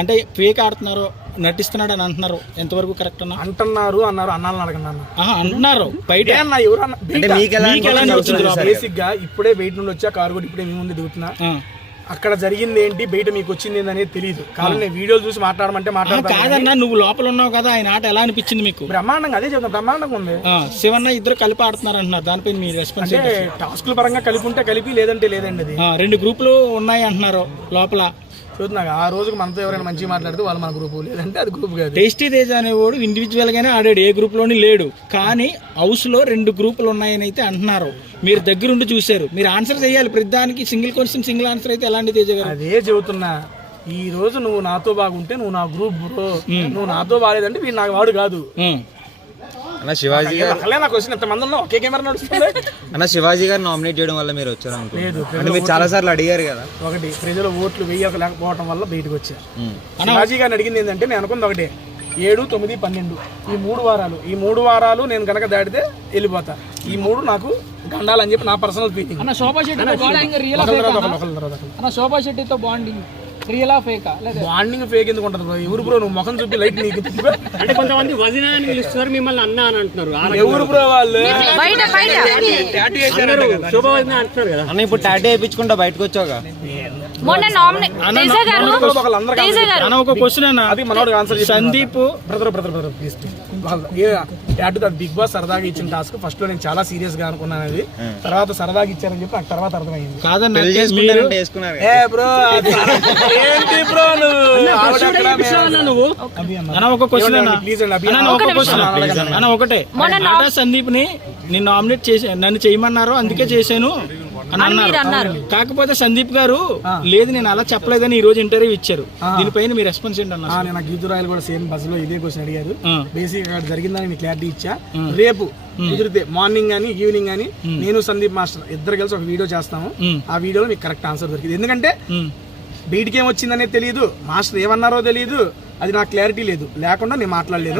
అంటే ఫేక్ ఆడుతున్నారు, నటిస్తున్నాడు అని అంటున్నారు, ఎంతవరకు కరెక్ట్ అంటున్నారు అన్నాలని అడగండి అంటున్నారు బయట. బేసిక్ గా ఇప్పుడే బయట నుండి వచ్చా, కారు కూడా ఇప్పుడే మీ ముందు దిగుతున్నా. అక్కడ జరిగింది ఏంటి, బయట మీకు వచ్చింది అనేది తెలియదు. కానీ నేను వీడియోలు చూసి మాట్లాడమంటే కాదన్నా, నువ్వు లోపల ఉన్నావు కదా, ఆయన ఆట ఎలా అనిపించింది మీకు? బ్రహ్మాండంగా, అదే చెప్తాను, బ్రహ్మాండంగా ఉంది. శివన్న ఇద్దరు కలిపి ఆడుతున్నారు అంటున్నారు, దానిపై మీ రెస్పాన్స్? అంటే టాస్కుల పరంగా కలిపి ఉంటే కలిపి, లేదంటే లేదండి. అది 2 గ్రూపులు ఉన్నాయి అంటున్నారు లోపల. చూస్తున్నాగా ఆ రోజుకి మనతో ఎవరైనా మంచిగా మాట్లాడితే వాళ్ళు మన గ్రూప్, లేదంటే అది గ్రూప్ కాదు. టేస్టీ తేజ అనేవాడు ఇండివిజువల్ గానే ఆడాడు, ఏ గ్రూప్ లోని లేడు. కానీ హౌస్ లో 2 గ్రూపులు ఉన్నాయని అయితే అంటున్నారు. మీరు దగ్గరుండి చూశారు, మీరు ఆన్సర్ చేయాలి ప్రతిదానికి. సింగిల్ క్వశ్చన్ సింగిల్ ఆన్సర్ అయితే ఎలాంటి తేజ గారు? అదే చెబుతున్నా, ఈ రోజు నువ్వు నాతో బాగుంటే నువ్వు నా గ్రూప్ బ్రో, నువ్వు నాతో బాగాలేదంటే వీడు నాకు వాడు కాదు. శివాజీ గారు అన్న శివాజీ గారు నామినేట్ చేయడం వల్ల మీరు వచ్చారు లేదు, మీరు చాలా సార్లు అడిగారు కదా. ఒకటి, ప్రజలు ఓట్లు వేయలేకపోవడం వల్ల బయటకు వచ్చారు. శివాజీ గారిని అడిగింది ఏంటంటే, నేను అనుకుంది ఒకటే, 7, 9, 12 ఈ 3 వారాలు నేను కనుక దాటితే వెళ్ళిపోతా. ఈ 3 నాకు గండాలని చెప్పి నా పర్సనల్ ఫీలింగ్. శోభా శెట్టితో బాండింగ్ రియలా ఫేకా? బాండింగ్ ఫేక్ ఎందుకు ఉంటుంది బ్రో? ఎవరు బ్రో? నువ్వు ముఖం చూపి లైట్ నీకు అంటే కొంతమంది వదిన అని పిలుస్తున్నారు, మిమ్మల్ని అన్న అని అంటున్నారు. ఎవరు బ్రో వాళ్ళు? శోభ వదిన అంటున్నారు కదా అన్న. ఇప్పుడు టాటూ వేయించుకుంటా బయటకు వచ్చాక ఒక క్వశ్చన్ అన్న, అది మనోడు answer. Sandeep brother please, Bigg Boss సరదాగా ఇచ్చిన టాస్క్ ఫస్ట్ లో నేను చాలా సీరియస్ గా అనుకున్నాను. అది తర్వాత సరదాగా ఇచ్చారని చెప్పి నాకు తర్వాత అర్థమైంది. కాదన్న, ఒకటే, సందీప్ ని నేను నామినేట్ చేసి నన్ను చేయమన్నారు, అందుకే చేశాను అని అన్నారు. కాకపోతే సందీప్ గారు లేదు నేను అలా చెప్పలేదని ఈ రోజు ఇంటర్వ్యూ ఇచ్చారు. దీనిపైన మీ రెస్పాన్స్ ఏంటన్నా? నేను గీతురాయలు కూడా సేమ్ బస్ లో ఇదే క్వశ్చన్ అడిగారు. బేసిక్ గా జరిగిందని నేను క్లారిటీ ఇచ్చా. రేపు కుదిరితే మార్నింగ్ గానీ ఈవినింగ్ గానీ నేను సందీప్ మాస్టర్ ఇద్దరు కలిసి ఒక వీడియో చేస్తాము. ఆ వీడియోలో మీకు కరెక్ట్ ఆన్సర్ దొరికింది. ఎందుకంటే బయటికి ఏమొచ్చిందనేది తెలియదు, మాస్టర్ ఏమన్నారో తెలియదు, అది నాకు క్లారిటీ లేదు. లేకుండా నేను మాట్లాడలేదు.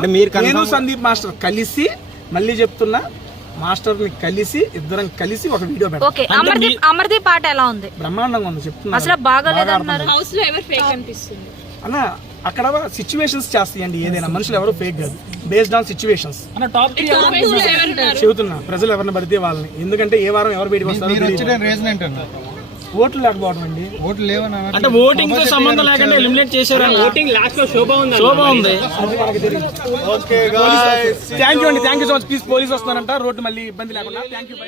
నేను సందీప్ మాస్టర్ కలిసి, మళ్ళీ చెప్తున్నా, మాస్టర్ ని కలిసి ఇద్దరం కలిసి ఒక వీడియో పెట్టాలి. అమర్దీప్ పాట ఎలా ఉంది? బ్రహ్మాండంగా ఉంది చెప్తున్నా. అసలు బాగాలేదన్నారు. అన్న అక్కడ సిచ్యువేషన్స్ చేస్తాయండి ఏదైనా. మనుషులు ఎవరు ఫేక్ కాదు, బేస్డ్ ఆన్ సిచ్యువేషన్స్. చెబుతున్నా, ప్రజలు ఎవరిని పడితే వాళ్ళని. ఎందుకంటే ఏ వారం ఎవరు బయటకు వస్తారు, ఓట్లు లేకపోవడం అండి. ఓట్లు లేవని అంటే ఓటింగ్ తో సంబంధం లేకుండా ఎలిమినేట్ చేశారు. ఓటింగ్ లాస్ట్ లో శోభ ఉంది. థ్యాంక్ యూ అండి, thank you so much. Please, police వస్తున్నారంట, రోడ్డు మళ్ళీ ఇబ్బంది లేకుండా. Thank you.